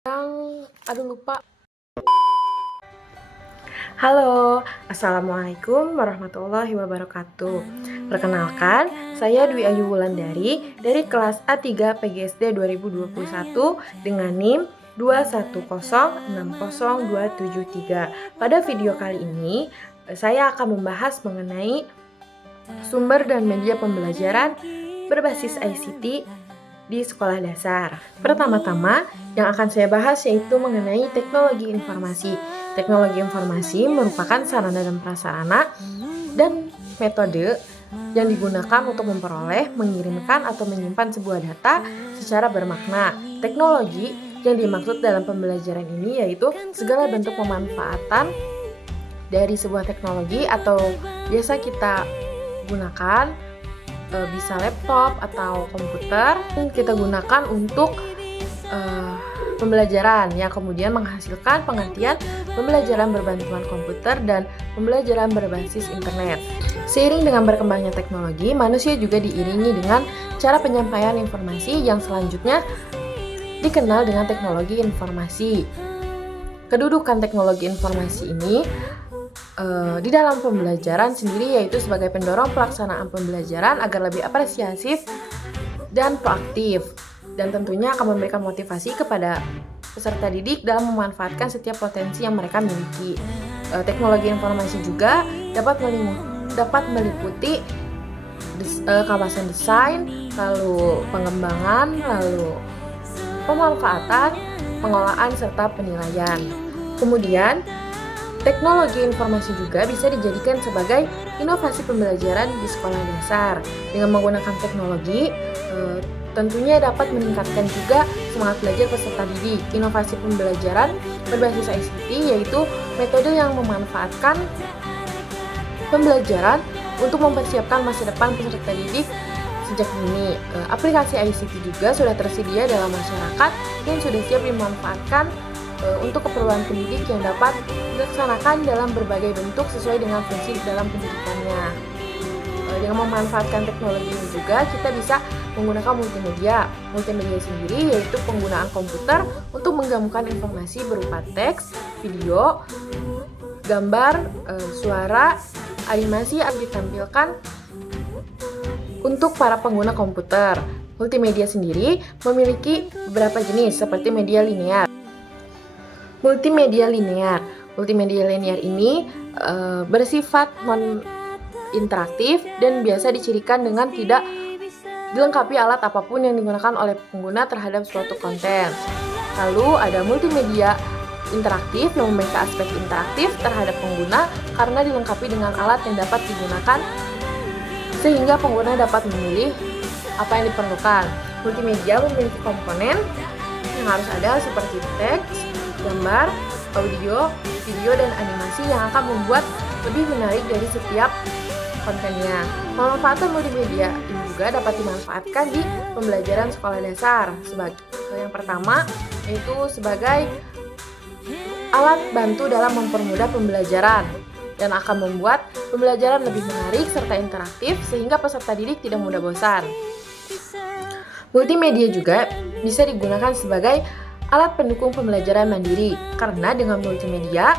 Aduh lupa. Halo, Assalamualaikum warahmatullahi wabarakatuh. Perkenalkan, saya Dwi Ayu Wulandari dari kelas A3 PGSD 2021 dengan NIM 210600273. Pada video kali ini, saya akan membahas mengenai sumber dan media pembelajaran berbasis ICT di sekolah dasar. Pertama-tama, yang akan saya bahas yaitu mengenai teknologi informasi. Teknologi informasi merupakan sarana dan prasarana dan metode yang digunakan untuk memperoleh, mengirimkan, atau menyimpan sebuah data secara bermakna. Teknologi yang dimaksud dalam pembelajaran ini yaitu segala bentuk pemanfaatan dari sebuah teknologi atau biasa kita gunakan, bisa laptop atau komputer yang kita gunakan untuk pembelajaran yang kemudian menghasilkan pengertian pembelajaran berbantuan komputer dan pembelajaran berbasis internet. Seiring dengan berkembangnya teknologi, manusia juga diiringi dengan cara penyampaian informasi yang selanjutnya dikenal dengan teknologi informasi. Kedudukan teknologi informasi ini di dalam pembelajaran sendiri yaitu sebagai pendorong pelaksanaan pembelajaran agar lebih apresiatif dan proaktif, dan tentunya akan memberikan motivasi kepada peserta didik dalam memanfaatkan setiap potensi yang mereka miliki. Teknologi informasi juga dapat meliputi kawasan desain, lalu pengembangan, lalu pemanfaatan, pengolahan, serta penilaian. Kemudian teknologi informasi juga bisa dijadikan sebagai inovasi pembelajaran di sekolah dasar. Dengan menggunakan teknologi, tentunya dapat meningkatkan juga semangat belajar peserta didik. Inovasi pembelajaran berbasis ICT yaitu metode yang memanfaatkan pembelajaran untuk mempersiapkan masa depan peserta didik sejak dini. Aplikasi ICT juga sudah tersedia dalam masyarakat yang sudah siap dimanfaatkan untuk keperluan pendidik yang dapat dilaksanakan dalam berbagai bentuk sesuai dengan fungsi dalam pendidikannya. Dengan memanfaatkan teknologi ini juga kita bisa menggunakan multimedia. Multimedia sendiri yaitu penggunaan komputer untuk menggabungkan informasi berupa teks, video, gambar, suara, animasi yang ditampilkan untuk para pengguna komputer. Multimedia sendiri memiliki beberapa jenis seperti media linear. Multimedia linear ini bersifat non-interaktif dan biasa dicirikan dengan tidak dilengkapi alat apapun yang digunakan oleh pengguna terhadap suatu konten. Lalu ada multimedia interaktif yang memiliki aspek interaktif terhadap pengguna karena dilengkapi dengan alat yang dapat digunakan sehingga pengguna dapat memilih apa yang diperlukan. Multimedia memiliki komponen yang harus ada seperti teks, gambar, audio, video, dan animasi yang akan membuat lebih menarik dari setiap kontennya. Pemanfaatan multimedia ini juga dapat dimanfaatkan di pembelajaran sekolah dasar. Yang pertama yaitu sebagai alat bantu dalam mempermudah pembelajaran dan akan membuat pembelajaran lebih menarik serta interaktif sehingga peserta didik tidak mudah bosan. Multimedia juga bisa digunakan sebagai alat pendukung pembelajaran mandiri, karena dengan multimedia,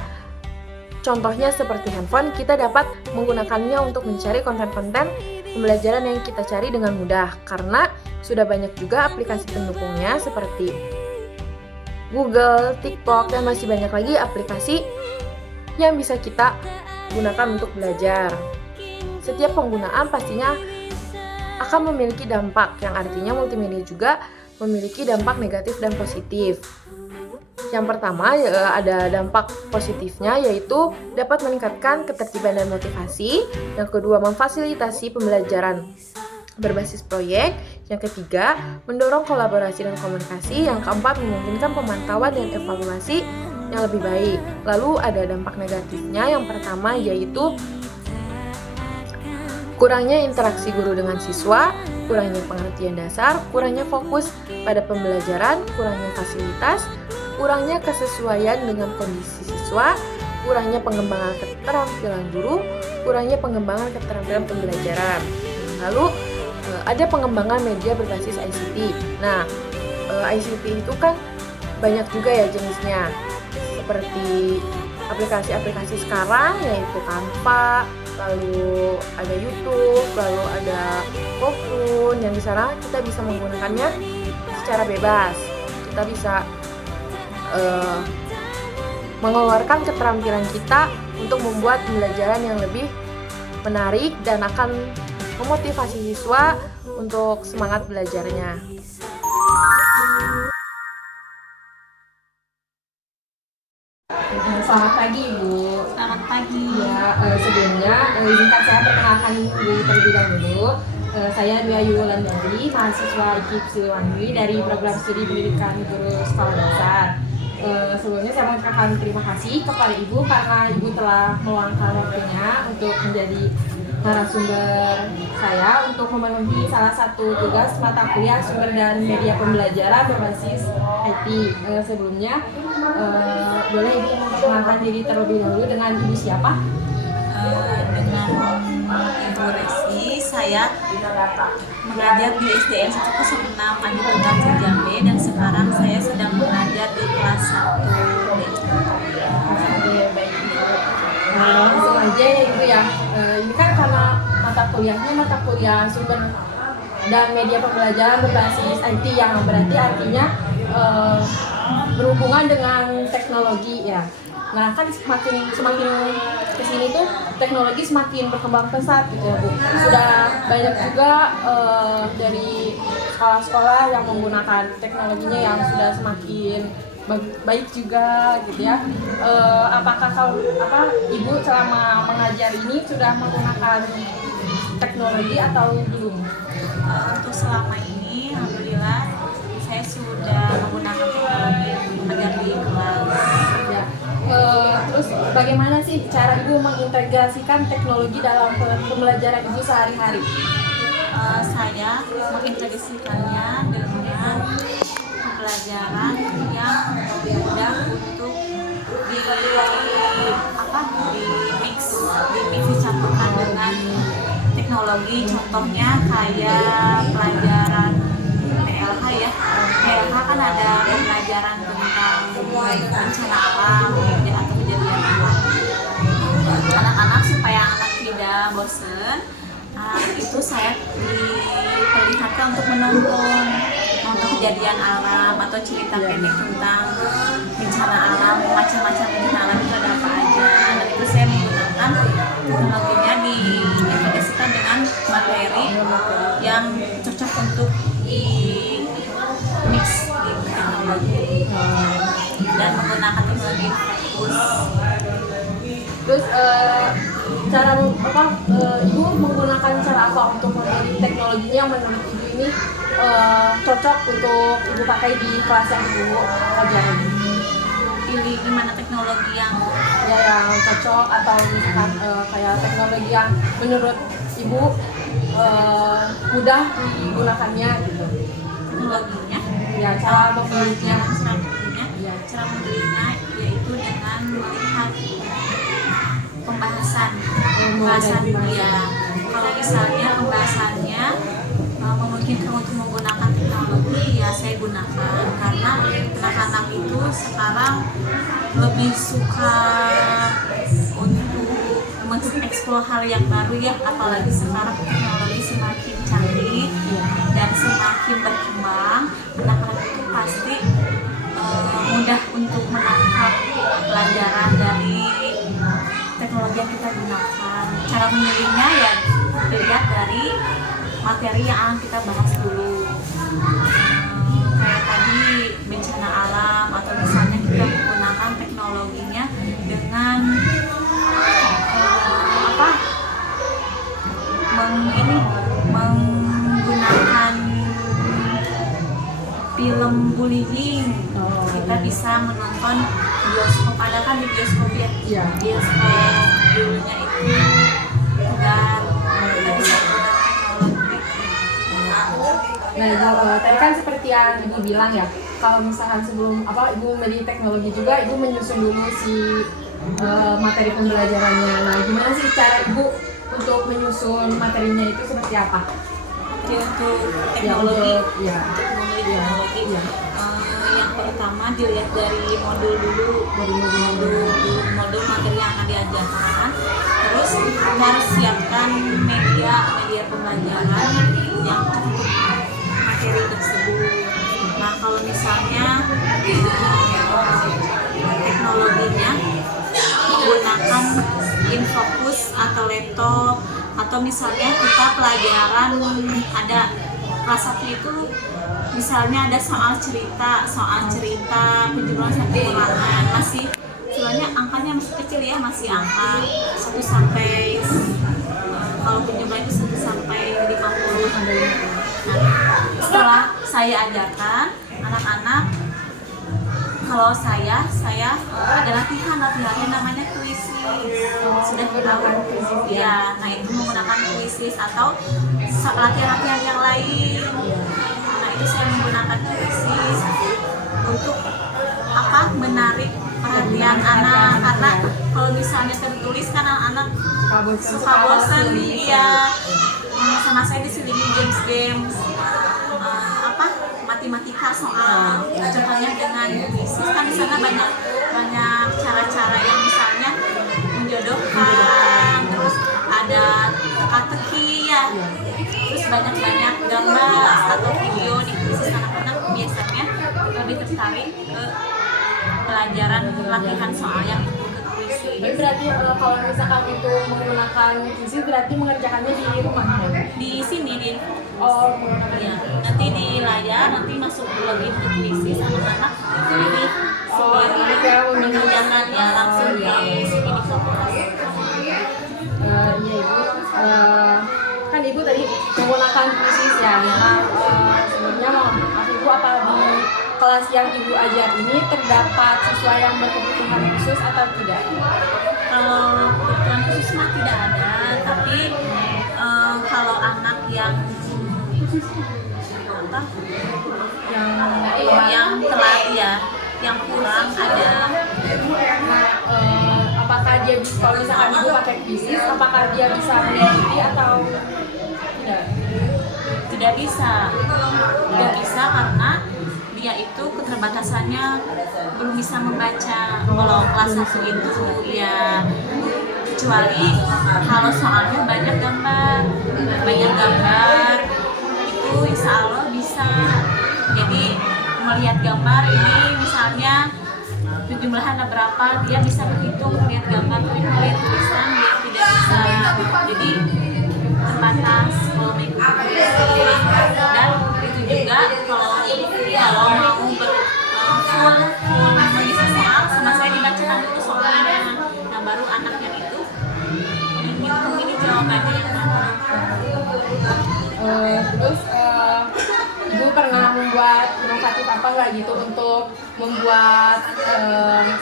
contohnya seperti handphone, kita dapat menggunakannya untuk mencari konten-konten pembelajaran yang kita cari dengan mudah, karena sudah banyak juga aplikasi pendukungnya seperti Google, TikTok, dan masih banyak lagi aplikasi yang bisa kita gunakan untuk belajar. Setiap penggunaan pastinya akan memiliki dampak, yang artinya multimedia juga memiliki dampak negatif dan positif. Yang pertama ada dampak positifnya yaitu dapat meningkatkan ketertiban dan motivasi. Yang kedua memfasilitasi pembelajaran berbasis proyek. Yang ketiga mendorong kolaborasi dan komunikasi. Yang keempat memungkinkan pemantauan dan evaluasi yang lebih baik. Lalu ada dampak negatifnya. Yang pertama yaitu kurangnya interaksi guru dengan siswa, kurangnya pengertian dasar, kurangnya fokus pada pembelajaran, kurangnya fasilitas, kurangnya kesesuaian dengan kondisi siswa, kurangnya pengembangan keterampilan guru, kurangnya pengembangan keterampilan pembelajaran. Lalu ada pengembangan media berbasis ICT. Nah, ICT itu kan banyak juga ya jenisnya, seperti aplikasi-aplikasi sekarang yaitu Canva, lalu ada YouTube, lalu ada Kokun, yang di sana kita bisa menggunakannya secara bebas. Kita bisa mengeluarkan keterampilan kita untuk membuat pembelajaran yang lebih menarik dan akan memotivasi siswa untuk semangat belajarnya. Selamat pagi Ibu. Selamat pagi. Ya, sebelumnya izinkan saya perkenalkan diri terlebih dahulu. Saya Dwi Ayu Wulandari, mahasiswa IKIP Siliwangi dari program studi pendidikan guru sekolah dasar. Sebelumnya saya mengucapkan terima kasih kepada Ibu karena Ibu telah meluangkan waktunya untuk menjadi narasumber saya untuk memenuhi salah satu tugas mata kuliah sumber dan media pembelajaran berbasis IT. Sebelumnya boleh Ibu memperkenalkan diri terlebih dahulu dengan Ibu siapa? Dengan Ibu Resi, saya mengajar di SDN 106 Adi Tengah Jambe dan sekarang saya sedang mengajar di kelas 1B. Langsung aja ya Ibu ya. Ini kan karena mata kuliahnya mata kuliah sumber dan media pembelajaran berbasis IT, yang berarti artinya berhubungan dengan teknologi ya. Nah kan semakin kesini tuh teknologi semakin berkembang pesat gitu ya Bu. Sudah banyak juga dari sekolah-sekolah yang menggunakan teknologinya yang sudah semakin baik juga gitu ya. Apakah Ibu selama mengajar ini sudah menggunakan teknologi atau belum? Untuk selama ini, alhamdulillah saya sudah menggunakan teknologi mengajar di kelas. Ya. Terus bagaimana sih cara Ibu mengintegrasikan teknologi dalam pembelajaran Ibu sehari-hari? Saya mengintegrasikannya dengan pembelajaran yang mudah untuk di mix dicampurkan dengan teknologi. Contohnya kayak pelajaran PLH ya. PLH kan ada pembelajaran tentang bencana alam atau kejadian alam. Anak-anak supaya anak tidak bosan, itu saya diperlihatkan untuk menonton kejadian alam atau cerita pendek tentang bencana alam, macam-macam bencana alam itu ada apa aja. Dan itu saya menggunakan teknologinya diintegrasikan dengan materi yang cocok untuk di mix di teknologi dan menggunakan teknologi fokus. Terus Ibu menggunakan cara apa untuk memilih teknologinya yang menurut Ibu ini cocok untuk Ibu pakai di kelas yang Ibu ajarin? Pilih gimana teknologi yang cocok, atau misalkan kayak teknologi yang menurut Ibu mudah digunakannya gitu. Teknologinya? Ya, cara memilihnya. Cara memilihnya yaitu dengan melihat pembahasan ya. Kalau misalnya pembahasannya memungkinkan untuk menggunakan teknologi, ya saya gunakan, karena anak-anak itu sekarang lebih suka untuk mengeksplor hal yang baru ya, apalagi sekarang teknologi semakin canggih dan semakin berkembang. Anak-anak itu pasti mudah untuk menangkap pelajaran dari teknologi yang kita gunakan. Cara memilihnya ya dilihat dari materi yang akan kita bahas dulu. Kayak tadi bencana alam, atau misalnya kita menggunakan teknologinya dengan menggunakan film bullying. Kita bisa menonton bioskop, ada kan di bioskop ya, bioskop dulunya itu, dan kita bisa menggunakan teknologi. Nah Ibu, tadi kan seperti yang Ibu bilang ya, kalau misalkan sebelum Ibu membeli teknologi juga, Ibu menyusun dulu si materi pembelajarannya. Nah gimana sih cara Ibu untuk menyusun materinya itu seperti apa? Untuk teknologi, untuk membeli teknologi, yang pertama dilihat dari modul dulu, modul materi yang akan diajarkan. Terus kita harus siapkan media pembelajaran yang untuk materi tersebut. Nah, kalau misalnya teknologinya menggunakan infocus atau laptop, atau misalnya kita pelajaran ada kelas 1 itu misalnya ada soal cerita, penjumlahan sampai pengulangan, masih sebenarnya angkanya masih kecil ya, masih angka 1 sampai kalau penjumlahan itu 1 sampai 50. Nah, setelah saya ajarkan anak-anak, kalau saya ada latihannya namanya quizzes. Sudah menggunakan quizzes ya. Nah, itu menggunakan quizzes atau latihan-latihan yang lain. Nah, itu saya menggunakan quizzes untuk menarik perhatian anak, karena kalau misalnya tertulis kan anak-anak suka bosan nih ya. Sama saya diselingi games matematika soal, contohnya dengan quizzes kan di sana banyak cara-cara yang misalnya menjodohkan, terus ada teka-teki ya, terus banyak gambar atau video di quizzes. Anak-anak biasanya lebih tertarik ke pelajaran latihan soal yang ke quizzes. Jadi berarti kalau misalkan itu menggunakan quizzes berarti mengerjakannya di rumah? Di sini ya. Nanti di layar nanti masuk lagi ke quizzes, anak-anak ini sendiri mengerjakannya langsung di sini di kelas. Iya Ibu, kan Ibu tadi menggunakan quizzes ya. Sebenarnya maaf Ibu, apa di kelas yang Ibu ajar ini terdapat siswa yang berkebutuhan khusus atau tidak? Kalau kebutuhan khusus mah tidak ada, tapi kalau anak yang telat ya, yang kurang ada. Apakah dia bisa, kalau misalkan Ibu pakai quizzes, apakah dia bisa mengikuti atau tidak? Tidak bisa karena dia itu keterbatasannya belum bisa membaca. Kalau kelas 1 itu ya, kecuali kalau soalnya banyak gambar itu insya Allah bisa. Jadi melihat gambar ini misalnya jumlahnya ada berapa, dia bisa berhitung melihat gambar, tapi melihat tulisan dia tidak bisa. Jadi terbatas kalau mengikuti quiz. Dan itu juga kalau mau full mengisi soal, sama saya dibacakan dulu soalnya. Nah, baru anak yang itu ini jawabannya yang mana. Terus Ibu pernah membuat inovatif apa nggak gitu untuk membuat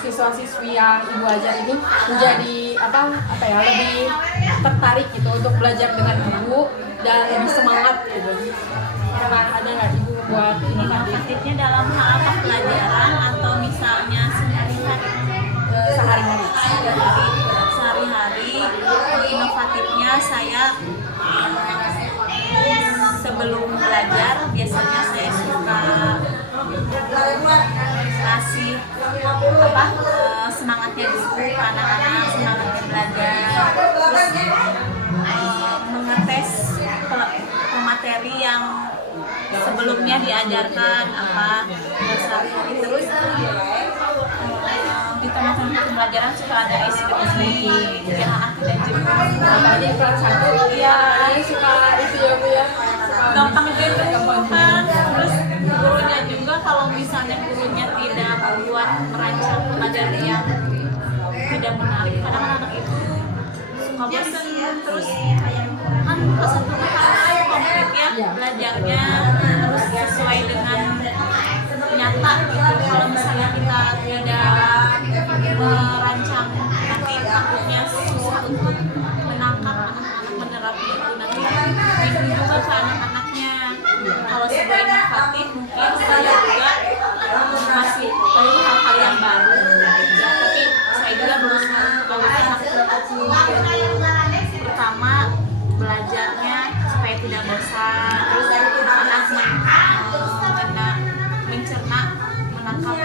siswa-siswi yang Ibu ajar ini menjadi lebih tertarik gitu untuk belajar dengan Ibu dan lebih semangat gitu? Pernah ada nggak Ibu buat inovatifnya dalam hal apa, pelajaran atau misalnya sehari-hari? Inovatifnya saya sebelum belajar biasanya saya suka kasih semangatnya dulu ke anak-anak, semangatnya belajar, terus mengetes materi yang sebelumnya diajarkan terus di tengah-tengah pembelajaran suka ada ekspresi biar anak tidak jenuh. Apalagi kelas 1 suka itu ya Bu ya, gampang kan. Terus gurunya juga, kalau misalnya gurunya tidak membuat merancang pelajaran yang tidak menarik, kadang anak itu suka bosan. Terus kan kelas 1 kan konkret ya belajarnya, harus sesuai dengan nyata gitu. Kalau misalnya kita tidak merancang, nanti takutnya susah untuk menangkap anak-anak menerapkan itu. Nanti itu juga ke anak-anaknya. Kalau sebuah inovatif mungkin saya juga masih perlu hal-hal yang baru ya, tapi saya juga berusaha kalau anak pertama belajarnya supaya tidak bosan, terus anak mencerna, menangkap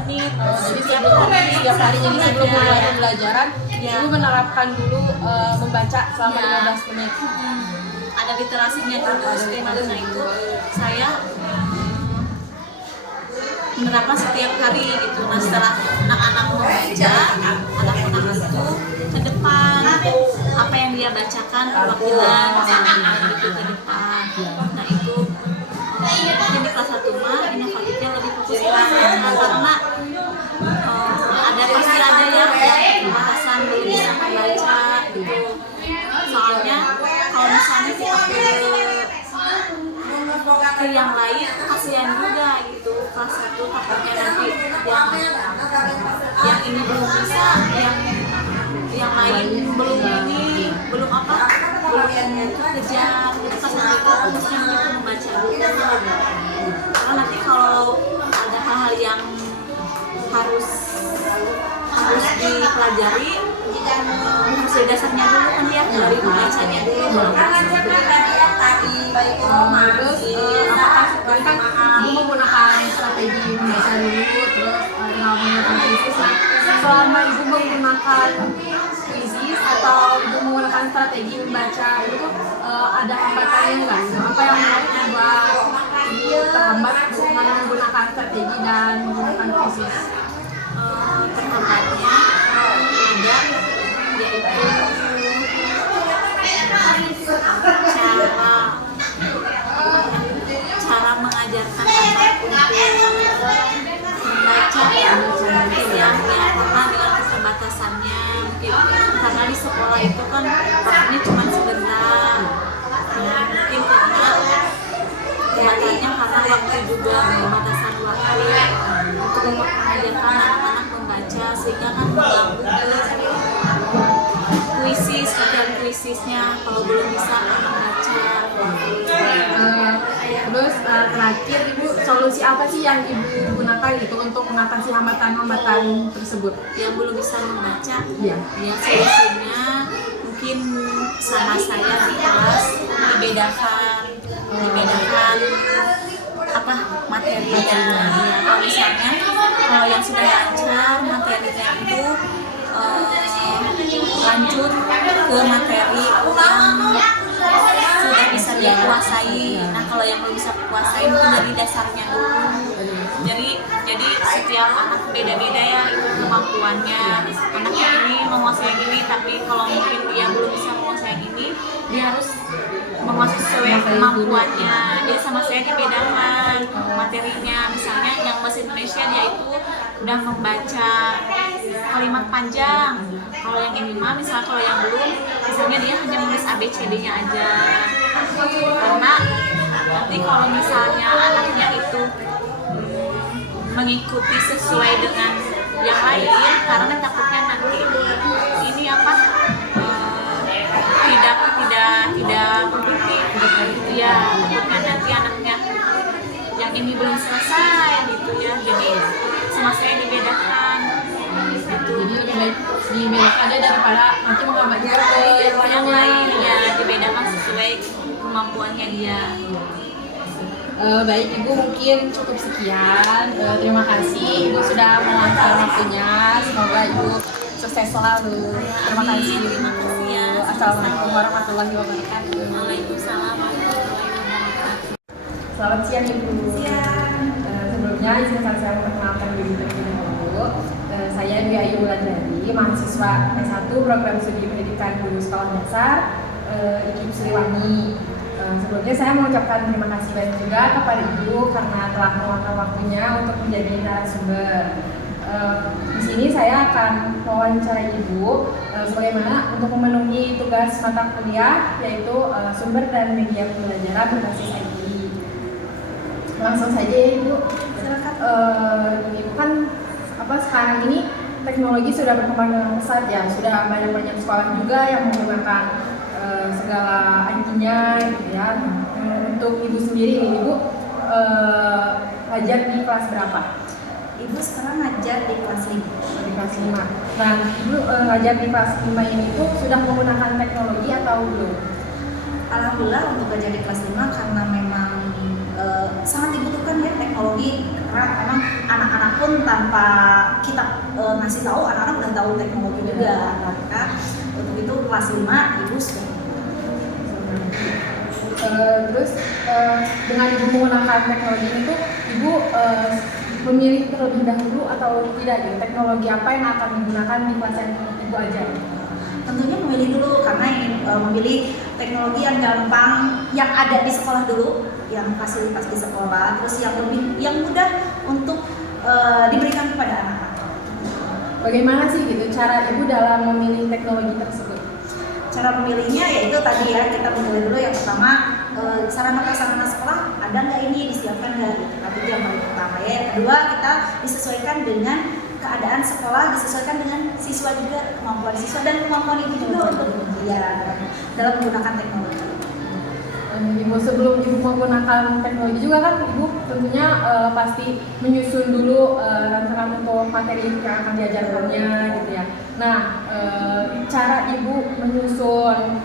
menit. Jadi setiap hari jadi sebelum mulai pembelajaran Ya. Ibu menerapkan dulu membaca selama Ya. 15 menit. Ada literasinya dulu, skemanya itu saya menerapkan setiap hari gitu. Nah setelah anak-anak membaca, anak-anak itu ke depan apa yang dia bacakan perwakilan gitu ke depan. Nah itu mungkin di kelas 1 mah inovatifnya lebih fokus ke karena pasti ada ya bahasan belum bisa membaca gitu. Soalnya kalau misalnya kita ke yang lain kasihan juga gitu, kelas 1 takutnya nanti yang ini belum bisa, yang lain belum kejar. Kelas 1 itu fokusnya gitu membaca dulu, karena nanti kalau ada hal-hal yang harus dipelajari harus dari dasarnya dulu kan ya, dari membacanya dulu. Terus apakah kan Ibu menggunakan strategi membaca dulu, terus dengan menggunakan krisis. Nah, selama Ibu menggunakan krisis atau Ibu menggunakan strategi membaca itu ada hambatannya nggak? Apa yang membuat Ibu terhambat dengan menggunakan strategi dan menggunakan krisis? Terhambatnya ada, yaitu cara mengajarkan anak untuk membaca ya karena dengan keterbatasannya mungkin karena di sekolah itu kan waktunya cuma sebentar, mungkin karena keterbatasannya karena waktu juga keterbatasan waktu untuk mengajarkan anak-anak membaca sehingga kan mengganggu kuisisnya kalau belum bisa membaca. Terus terakhir Ibu, solusi apa sih yang Ibu gunakan itu untuk mengatasi hambatan-hambatan tersebut? Yang belum bisa membaca, Iya. ya solusinya mungkin sama saya di kelas dibedakan apa materinya. Kalau misalnya kalau yang sudah lancar materinya itu lanjut ke materi yang sudah bisa dikuasai. Nah kalau yang belum bisa dikuasai mungkin dari dasarnya dulu. Jadi setiap anak beda-beda ya kemampuannya. Anak yang ini menguasai yang ini, tapi kalau mungkin dia belum bisa menguasai yang ini, dia harus menguasai sesuai kemampuannya. Jadi sama saya dibedakan materinya. Misalnya yang bahasa Indonesia dia itu udah membaca kalimat panjang. Kalau yang ini mah misalnya kalau yang belum, misalnya dia hanya menulis ABCD-nya aja. Karena nanti kalau misalnya anaknya itu mengikuti sesuai dengan yang lain, karena takutnya nanti ini apa tidak mengikuti ya, takutnya nanti anaknya yang ini belum selesai gitu ya. Jadi sama saya dibedakan gitu. Jadi lebih baik dibedakan aja daripada nanti menghambatnya ke yang lain ya, dibedakan sesuai kemampuannya dia. Baik Ibu, mungkin cukup sekian. Terima kasih Ibu sudah meluangkan waktunya. Semoga Ibu sukses selalu. Terima kasih. Terima kasih ya. Assalamualaikum warahmatullahi wabarakatuh. Waalaikumsalam warahmatullahi wabarakatuh. Selamat siang Ibu. Sebelumnya izinkan saya memperkenalkan diri terlebih dahulu. Saya Dwi Ayu Wulandari, mahasiswa S1 Program Studi Pendidikan Guru Sekolah Dasar IKIP Siliwangi. Sebelumnya saya mengucapkan terima kasih banyak juga kepada Ibu karena telah meluangkan waktunya untuk menjadi narasumber. Di sini saya akan mewawancarai Ibu sebagaimana untuk memenuhi tugas mata kuliah yaitu sumber dan media pembelajaran berbasis IT. Langsung saja ya Ibu. Silakan. Ibu kan sekarang ini teknologi sudah berkembang dengan pesat ya, sudah banyak sekolah juga yang menggunakan segala IT-nya gitu ya. Untuk Ibu sendiri ini Ibu ngajar di kelas berapa? Ibu sekarang ngajar di kelas 5. Di kelas 5. Nah, Ibu ngajar di kelas 5 ini tuh sudah menggunakan teknologi atau belum? Alhamdulillah untuk ngajar di kelas 5 karena memang sangat dibutuhkan ya teknologi, karena memang anak-anak pun tanpa kita ngasih tahu, anak-anak udah tahu teknologi juga. Maka untuk itu kelas 5 ibu sudah terus dengan ibu menggunakan teknologi itu, ibu memilih terlebih dahulu atau tidak gitu, teknologi apa yang akan digunakan di kelas yang ibu ajar? tentunya memilih dulu, karena ingin memilih teknologi yang gampang, yang ada di sekolah dulu, yang fasilitas di sekolah, terus yang mudah untuk diberikan kepada anak-anak. Bagaimana sih gitu cara ibu dalam memilih teknologi tersebut? Cara memilihnya yaitu tadi ya, kita memilih dulu yang pertama sarana prasarana sekolah ada nggak ini, disiapkan nggak gitu. Tapi itu yang paling utama ya. Yang kedua, kita disesuaikan dengan keadaan sekolah, disesuaikan dengan siswa juga, kemampuan siswa dan kemampuan ibu juga untuk dalam menggunakan teknologi. Ibu sebelum ibu menggunakan teknologi juga kan ibu tentunya pasti menyusun dulu rancangan untuk materi yang akan diajarkannya gitu ya. Nah, cara ibu menyusun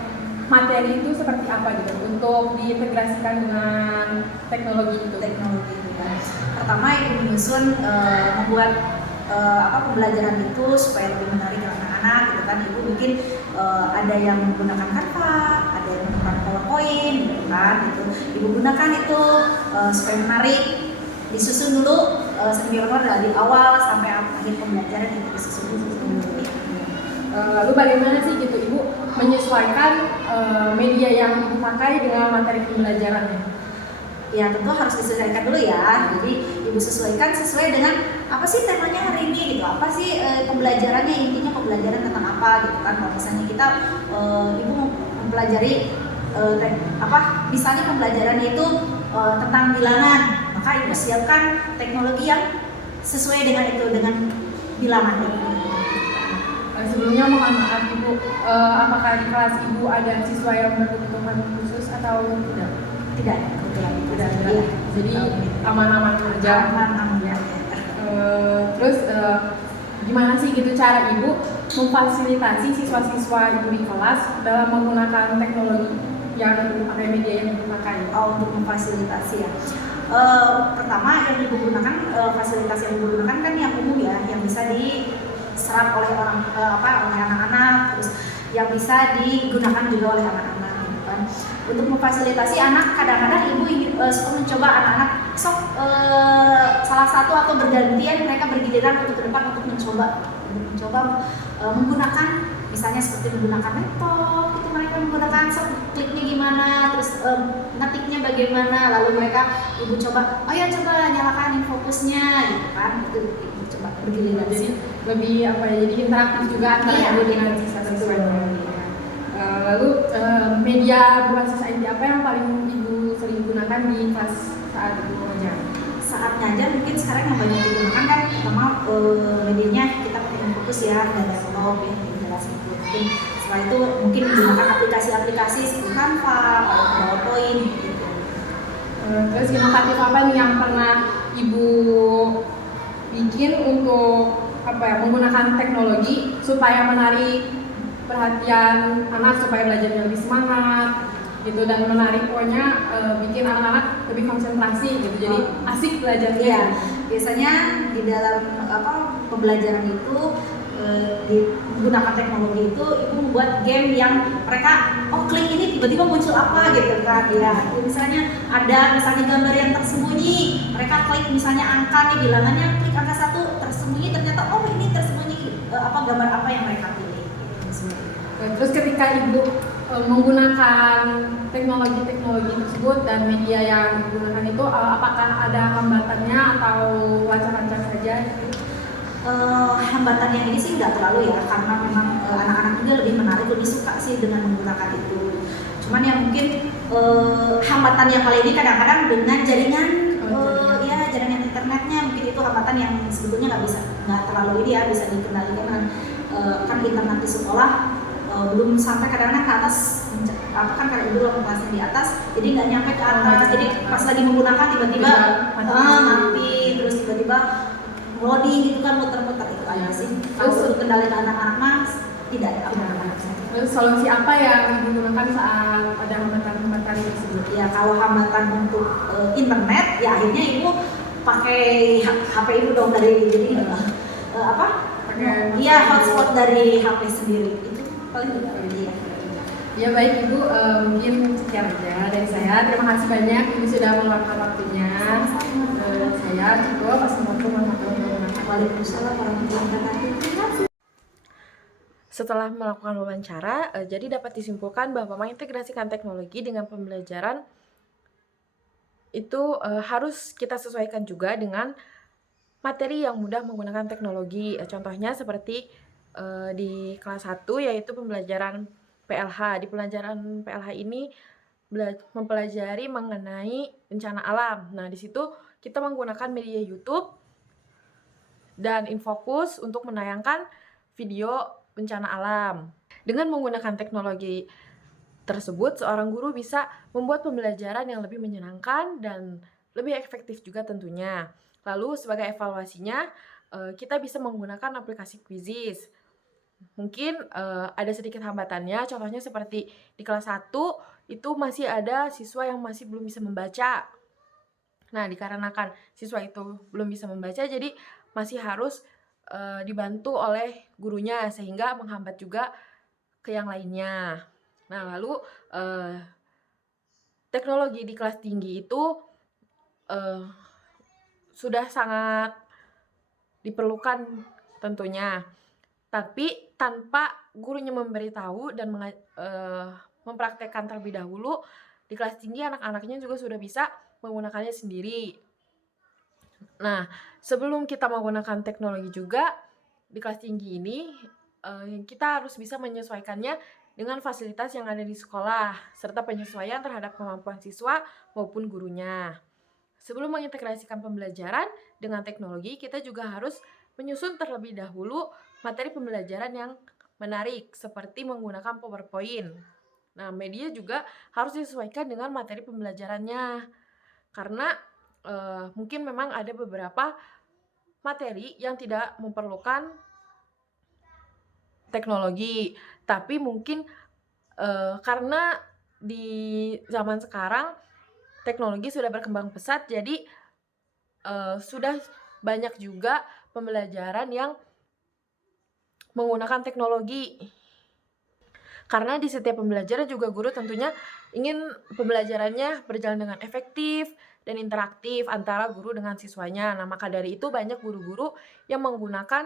materi itu seperti apa gitu untuk diintegrasikan dengan teknologi itu? Teknologi itu kan. Pertama, ibu menyusun membuat pembelajaran itu supaya lebih menarik ke anak-anak gitu kan. Ibu mungkin ada yang menggunakan Canva, ada yang menggunakan PowerPoint gitu kan, gitu. Ibu gunakan itu supaya menarik, disusun dulu sedemikian dari awal sampai akhir pembelajaran itu disusun dulu. Lalu bagaimana sih gitu ibu menyesuaikan media yang ibu pakai dengan materi pembelajarannya? Ya tentu harus disesuaikan dulu ya. Jadi ibu sesuaikan sesuai dengan apa sih temanya hari ini gitu, apa sih pembelajarannya, intinya pembelajaran tentang apa gitu kan. Kalau misalnya kita ibu mempelajari misalnya pembelajarannya itu tentang bilangan, maka ibu siapkan teknologi yang sesuai dengan itu, dengan bilangan itu. Sebelumnya mohon maaf ibu, apakah di kelas ibu ada siswa yang berkebutuhan khusus atau tidak? Tidak, kebetulan Tidak. Jadi aman-aman aja. Aman ya. Terus gimana sih gitu cara ibu memfasilitasi siswa-siswa ibu di kelas dalam menggunakan teknologi yang ibu pakai, media yang ibu pakai? Untuk memfasilitasi ya. Pertama yang ibu gunakan, fasilitas yang ibu gunakan kan yang umum ya, yang bisa diserap oleh oleh anak-anak, terus yang bisa digunakan juga oleh anak-anak gitu kan. Untuk memfasilitasi anak, kadang-kadang ibu ingin suka mencoba anak-anak salah satu atau bergantian mereka bergiliran untuk ke depan untuk mencoba menggunakan, misalnya seperti menggunakan laptop itu, mereka menggunakan kliknya gimana, terus ngetiknya bagaimana, lalu mereka ibu coba, oh ya coba nyalakan fokusnya gitu kan, itu ibu coba bergiliran. Jadi lebih jadi interaktif juga antara ibu dengan siswa-siswanya. Lalu media berbasis IT apa yang paling ibu sering gunakan di kelas saat ibu mengajar? Saat ngajar mungkin sekarang yang banyak digunakan kan pertama medianya kita pakai Infocus ya, dan laptop yang dijelasin itu. Mungkin setelah itu mungkin menggunakan aplikasi-aplikasi seperti Canva, PowerPoint gitu. Terus inovatif apa nih yang pernah ibu bikin untuk menggunakan teknologi supaya menarik perhatian anak, supaya belajarnya lebih semangat gitu dan menarik, pokoknya bikin anak-anak lebih konsentrasi gitu, jadi asik belajarnya. Iya, biasanya di dalam pembelajaran itu menggunakan teknologi itu ibu membuat game yang mereka klik ini tiba-tiba muncul apa gitu kan ya. Misalnya ada gambar yang tersembunyi, mereka klik misalnya angka nih, bilangannya klik angka 1 tersembunyi, ternyata ini tersembunyi gambar apa yang mereka pilih. Terus ketika ibu menggunakan teknologi tersebut dan media yang digunakan itu, apakah ada hambatannya atau lancar-lancar saja gitu? Hambatan yang ini sih nggak terlalu ya, karena memang anak-anak juga lebih menarik, lebih suka sih dengan menggunakan itu. Cuman yang mungkin hambatan yang kali ini kadang-kadang dengan jaringan jaringan internetnya, mungkin itu hambatan yang sebetulnya nggak terlalu ini ya, bisa dikendalikan dengan kan internet di sekolah belum sampai kadang-kadang ke atas, kan karena dulu kelasnya di atas, jadi nggak nyampe ke atas, jadi pas lagi menggunakan tiba-tiba mati, terus tiba-tiba loading gitu kan, muter-muter itu aja sih. Kalau untuk kendali ke anak-anak mas tidak ada hambatan. Terus solusi apa yang digunakan saat ada hambatan-hambatan tersebut? Ya kalau hambatan untuk internet, ya akhirnya ibu pakai HP ibu dong dari jadi Pakai hotspot dari HP sendiri itu paling tidak ya. Ya baik Ibu, mungkin sekian aja dari saya. Terima kasih banyak Ibu sudah meluangkan waktunya. Saya cukup. Assalamualaikum warahmatullahi wabarakatuh. Waalaikumsalam warahmatullahi wabarakatuh. Setelah melakukan wawancara, jadi dapat disimpulkan bahwa mengintegrasikan teknologi dengan pembelajaran itu harus kita sesuaikan juga dengan materi yang mudah menggunakan teknologi. Contohnya seperti di kelas 1 yaitu pembelajaran PLH. Di pelajaran PLH ini mempelajari mengenai bencana alam. Nah, di situ kita menggunakan media YouTube dan Infocus untuk menayangkan video bencana alam. Dengan menggunakan teknologi tersebut, seorang guru bisa membuat pembelajaran yang lebih menyenangkan dan lebih efektif juga tentunya. Lalu sebagai evaluasinya, kita bisa menggunakan aplikasi Quizizz. Mungkin ada sedikit hambatannya, contohnya seperti di kelas 1 itu masih ada siswa yang masih belum bisa membaca. Nah, dikarenakan siswa itu belum bisa membaca, jadi masih harus dibantu oleh gurunya sehingga menghambat juga ke yang lainnya. Nah, lalu teknologi di kelas tinggi itu sudah sangat diperlukan tentunya. Tapi tanpa gurunya memberitahu dan mempraktekkan terlebih dahulu, di kelas tinggi anak-anaknya juga sudah bisa menggunakannya sendiri. Nah, sebelum kita menggunakan teknologi juga di kelas tinggi ini, kita harus bisa menyesuaikannya dengan fasilitas yang ada di sekolah, serta penyesuaian terhadap kemampuan siswa maupun gurunya. Sebelum mengintegrasikan pembelajaran dengan teknologi, kita juga harus menyusun terlebih dahulu materi pembelajaran yang menarik, seperti menggunakan PowerPoint. Nah, media juga harus disesuaikan dengan materi pembelajarannya, karena mungkin memang ada beberapa materi yang tidak memerlukan teknologi, tapi mungkin karena di zaman sekarang teknologi sudah berkembang pesat, jadi sudah banyak juga pembelajaran yang menggunakan teknologi. Karena di setiap pembelajaran juga guru tentunya ingin pembelajarannya berjalan dengan efektif dan interaktif antara guru dengan siswanya. Nah, maka dari itu banyak guru-guru yang menggunakan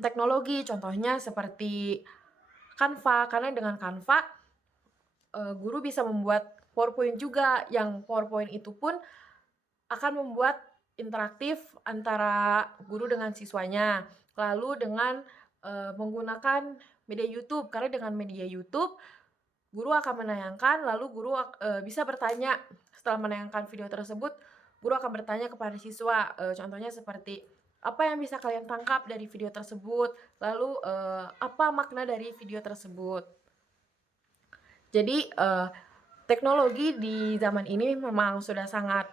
teknologi, contohnya seperti Canva. Karena dengan Canva guru bisa membuat PowerPoint juga, yang PowerPoint itu pun akan membuat interaktif antara guru dengan siswanya. Lalu dengan menggunakan media YouTube, karena dengan media YouTube guru akan menayangkan, lalu guru bisa bertanya setelah menayangkan video tersebut, guru akan bertanya kepada siswa, contohnya seperti apa yang bisa kalian tangkap dari video tersebut, lalu apa makna dari video tersebut. Jadi teknologi di zaman ini memang sudah sangat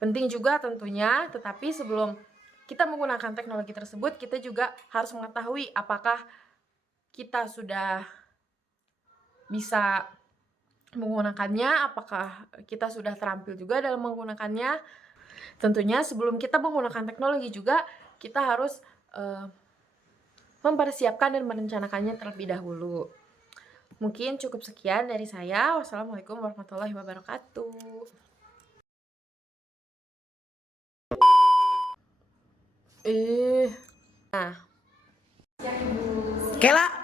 penting juga tentunya, tetapi sebelum kita menggunakan teknologi tersebut, kita juga harus mengetahui apakah kita sudah bisa menggunakannya, apakah kita sudah terampil juga dalam menggunakannya. Tentunya sebelum kita menggunakan teknologi juga, kita harus mempersiapkan dan merencanakannya terlebih dahulu. Mungkin cukup sekian dari saya. Wassalamualaikum warahmatullahi wabarakatuh. Nah, Kela